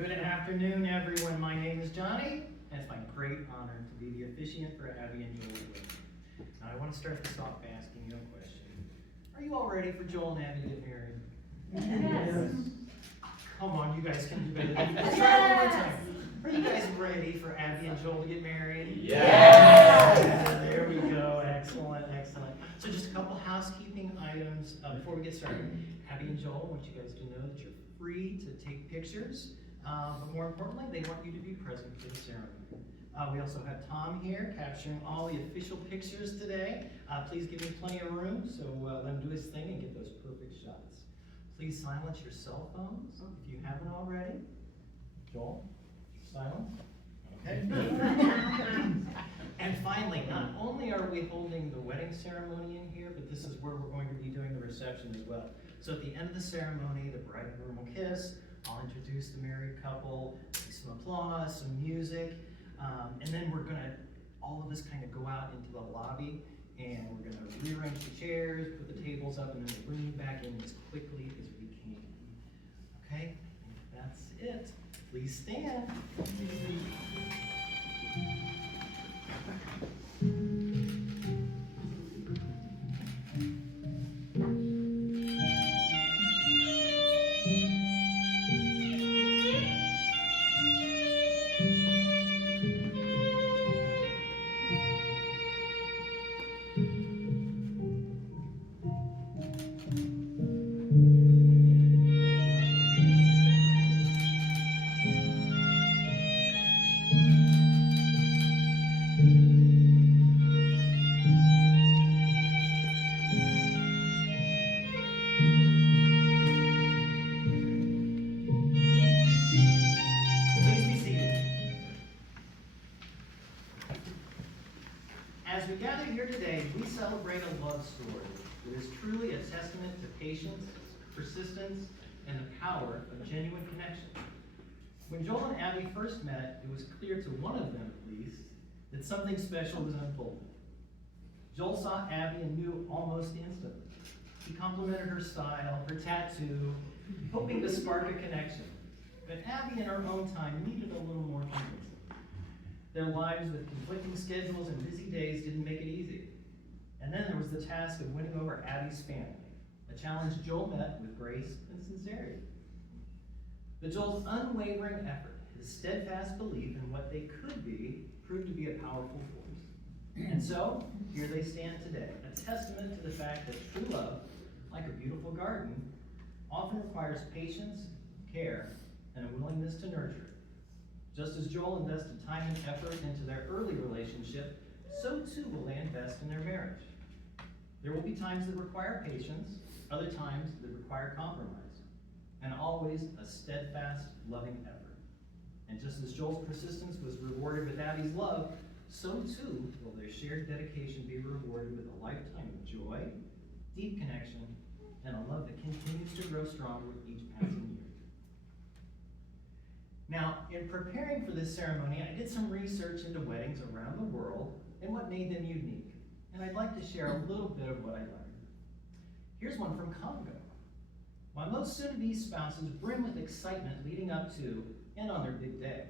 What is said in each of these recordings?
Good afternoon, everyone. My name is Johnny, and it's my great honor to be the officiant for Abby and Joel's wedding. Now, I want to start this off by asking you a question. Are you all ready for Joel and Abby to get married? Yes. Come on, you guys can do better. Let's try it one more time. Are you guys ready for Abby and Joel to get married? Yes. There we go. Excellent, excellent. So just a couple housekeeping items before we get started. Abby and Joel, I want you guys to know that you're free to take pictures, but more importantly, they want you to be present for the ceremony. We also have Tom here capturing all the official pictures today. Please give him plenty of room, so let him do his thing and get those perfect shots. Please silence your cell phones if you haven't already. Joel, silence. Okay. And finally, not only are we holding the wedding ceremony in here, but this is where we're going to be doing the reception as well. So at the end of the ceremony, the bride and groom will kiss. I'll introduce the married couple, some applause, some music, and then we're gonna, all of us kind of go out into the lobby, and we're gonna rearrange the chairs, put the tables up, and then we'll bring you back in as quickly as we can. Okay, that's it. Please stand. As we gather here today, we celebrate a love story that is truly a testament to patience, persistence, and the power of genuine connection. When Joel and Abby first met, it was clear to one of them, at least, that something special was unfolding. Joel saw Abby and knew almost instantly. He complimented her style, her tattoo, hoping to spark a connection. But Abby, in her own time, needed a little more convincing. Their lives with conflicting schedules and busy days didn't make it easy. And then there was the task of winning over Abby's family, a challenge Joel met with grace and sincerity. But Joel's unwavering effort, his steadfast belief in what they could be, proved to be a powerful force. And so, here they stand today, a testament to the fact that true love, like a beautiful garden, often requires patience, care, and a willingness to nurture it. Just as Joel invested time and effort into their early relationship, so too will they invest in their marriage. There will be times that require patience, other times that require compromise, and always a steadfast, loving effort. And just as Joel's persistence was rewarded with Abby's love, so too will their shared dedication be rewarded with a lifetime of joy, deep connection, and a love that continues to grow stronger with each passing year. Now, in preparing for this ceremony, I did some research into weddings around the world and what made them unique. And I'd like to share a little bit of what I learned. Here's one from Congo. While most soon-to-be spouses brim with excitement leading up to and on their big day,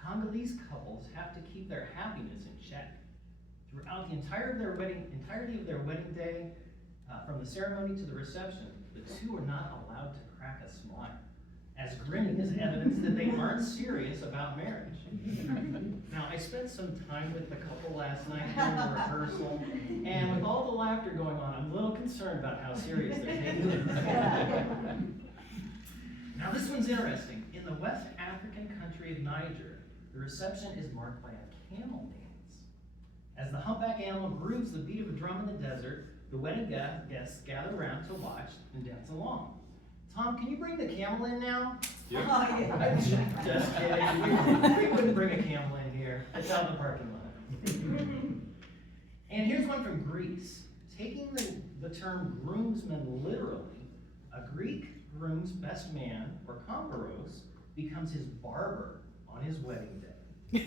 Congolese couples have to keep their happiness in check. Throughout the entirety of their wedding day, from the ceremony to the reception, the two are not allowed to crack a smile, as grinning is evidence that they aren't serious about marriage. Now, I spent some time with the couple last night during the rehearsal, and with all the laughter going on, I'm a little concerned about how serious they're taking it. Now, this one's interesting. In the West African country of Niger, the reception is marked by a camel dance. As the humpback animal grooves the beat of a drum in the desert, the wedding guests gather around to watch and dance along. Tom, can you bring the camel in now? Yep. I'm just kidding. We wouldn't bring a camel in here. It's out in the parking lot. And here's one from Greece. Taking the term groomsman literally, a Greek groom's best man, or kombaros, becomes his barber on his wedding day.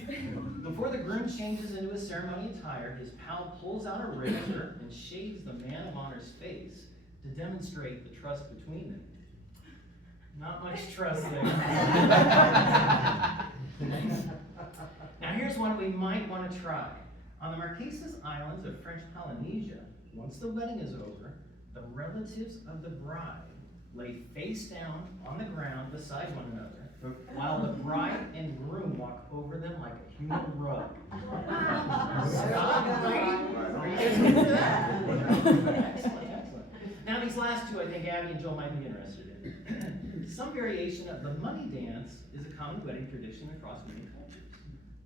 Before the groom changes into his ceremony attire, his pal pulls out a razor and shaves the man of honor's face to demonstrate the trust between them. Not much trust there. Now here's one we might want to try. On the Marquesas Islands of French Polynesia, once the wedding is over, the relatives of the bride lay face down on the ground beside one another, while the bride and groom walk over them like a human rug. Scott and Brady, are you guys ready for that? Excellent. Now these last two, I think Abby and Joel might be interested in. Some variation of the money dance is a common wedding tradition across many cultures.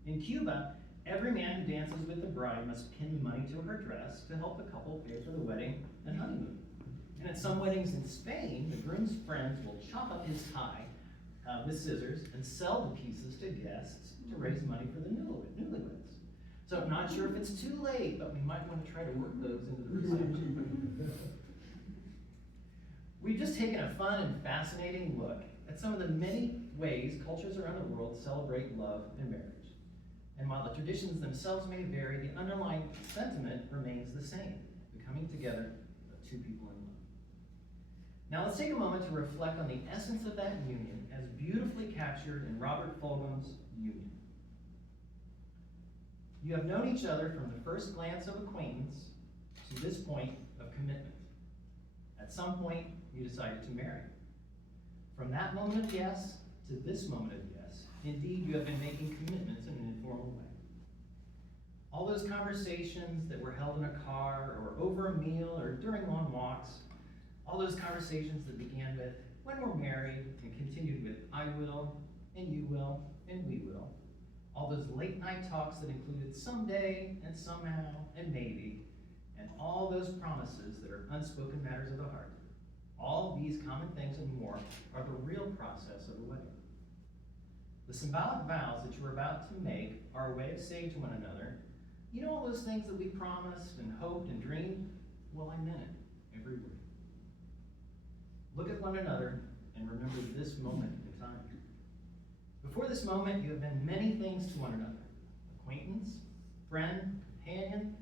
In Cuba, every man who dances with the bride must pin money to her dress to help the couple pay for the wedding and honeymoon. And at some weddings in Spain, the groom's friends will chop up his tie with scissors and sell the pieces to guests to raise money for the newlyweds. So I'm not sure if it's too late, but we might want to try to work those into the reception. We've just taken a fun and fascinating look at some of the many ways cultures around the world celebrate love and marriage. And while the traditions themselves may vary, the underlying sentiment remains the same, the coming together of two people in love. Now let's take a moment to reflect on the essence of that union as beautifully captured in Robert Fulghum's Union. You have known each other from the first glance of acquaintance to this point of commitment. At some point, you decided to marry. From that moment of yes to this moment of yes, indeed, you have been making commitments in an informal way. All those conversations that were held in a car or over a meal or during long walks, all those conversations that began with, when we're married, and continued with, I will, and you will, and we will. All those late night talks that included someday, and somehow, and maybe, and all those promises that are unspoken matters of the heart. All these common things and more are the real process of a wedding. The symbolic vows that you're about to make are a way of saying to one another, you know all those things that we promised and hoped and dreamed? Well, I meant it, every word. Look at one another and remember this moment in time. Before this moment, you have been many things to one another. Acquaintance, friend, companion,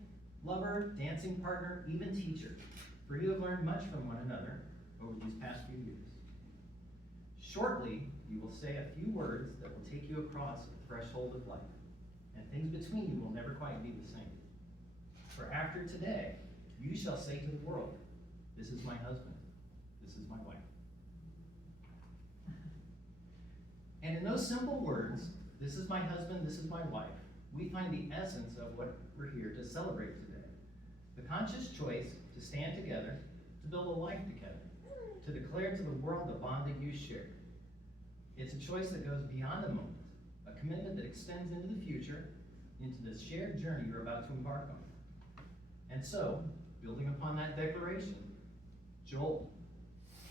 lover, dancing partner, even teacher. For you have learned much from one another over these past few years. Shortly, you will say a few words that will take you across the threshold of life, and things between you will never quite be the same. For after today, you shall say to the world, this is my husband, this is my wife. And in those simple words, this is my husband, this is my wife, we find the essence of what we're here to celebrate today. The conscious choice to stand together, to build a life together, to declare to the world the bond that you share. It's a choice that goes beyond a moment, a commitment that extends into the future, into the shared journey you're about to embark on. And so, building upon that declaration, Joel,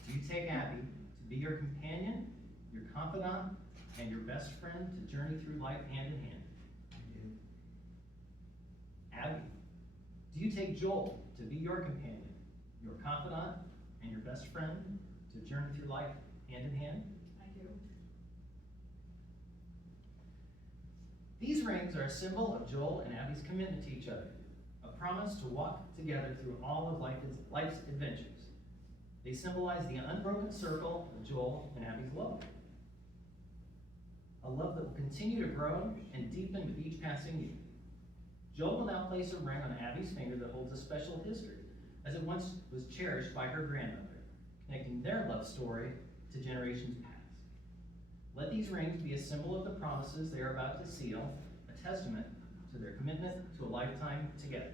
do you take Abby to be your companion, your confidant, and your best friend to journey through life hand in hand? I do. Abby, do you take Joel to be your companion, your confidant, and your best friend to journey through life hand in hand? I do. These rings are a symbol of Joel and Abby's commitment to each other, a promise to walk together through all of life's adventures. They symbolize the unbroken circle of Joel and Abby's love. A love that will continue to grow and deepen with each passing year. Joel will now place a ring on Abby's finger that holds a special history, as it once was cherished by her grandmother, connecting their love story to generations past. Let these rings be a symbol of the promises they are about to seal, a testament to their commitment to a lifetime together.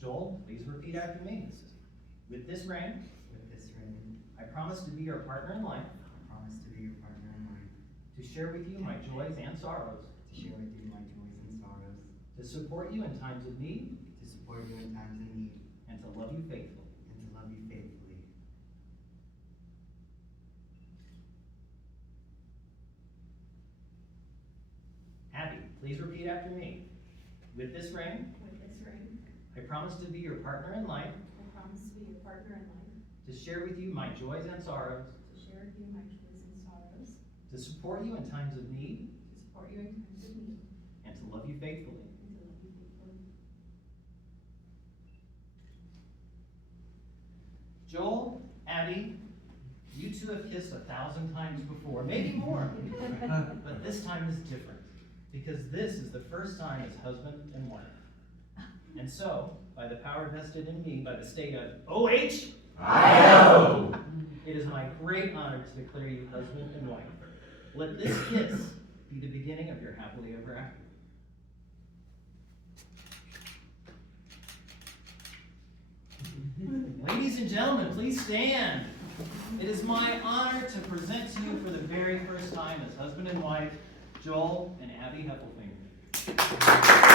Joel, please repeat after me. With this ring, I promise to be your partner in life, I promise to be your partner in life, to share with you my joys and sorrows, to share with you my joys and sorrows, to support you in times of need, to support you in times of need, and to love you faithfully. and to love you faithfully. Abby, please repeat after me. With this ring, With this ring, I promise to be your partner in life, I promise to be your partner in life, to share with you my joys and sorrows, to share with you my joys and sorrows, to support you in times of need, to support you in times of need, and to love you faithfully. and to love you faithfully. Joel, Abby, You two have kissed 1,000 times before, maybe more. But this time is different, because this is the first time as husband and wife. And so, by the power vested in me by the state of I-O. it is my great honor to declare you husband and wife. Let this kiss be the beginning of your happily ever after. Ladies and gentlemen, please stand. It is my honor to present to you for the very first time as husband and wife, Joel and Abby Heffelfinger.